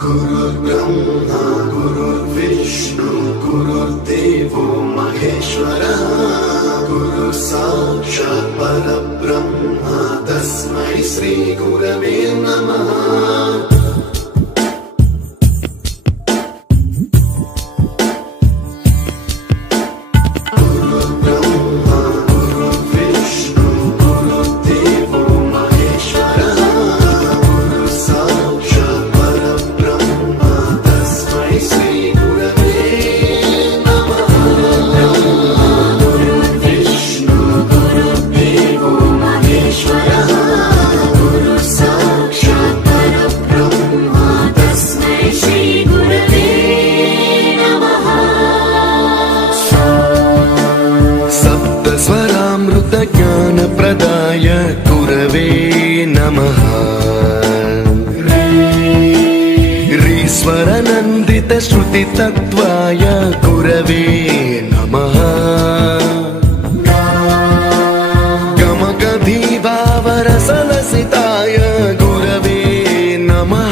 गुरुर्ब्रह्मा गुरुर्विष्णु गुरुर्देवो महेश्वरः गुरु साक्षात् परब्रह्म तस्मै श्री गुरवे नमः। ज्ञान प्रदाय गुरवे नमः। ईश्वर नंदित श्रुति तत्वाय गुरवे नमः। गमगधीभावरसलसिताय गुरवे नमः।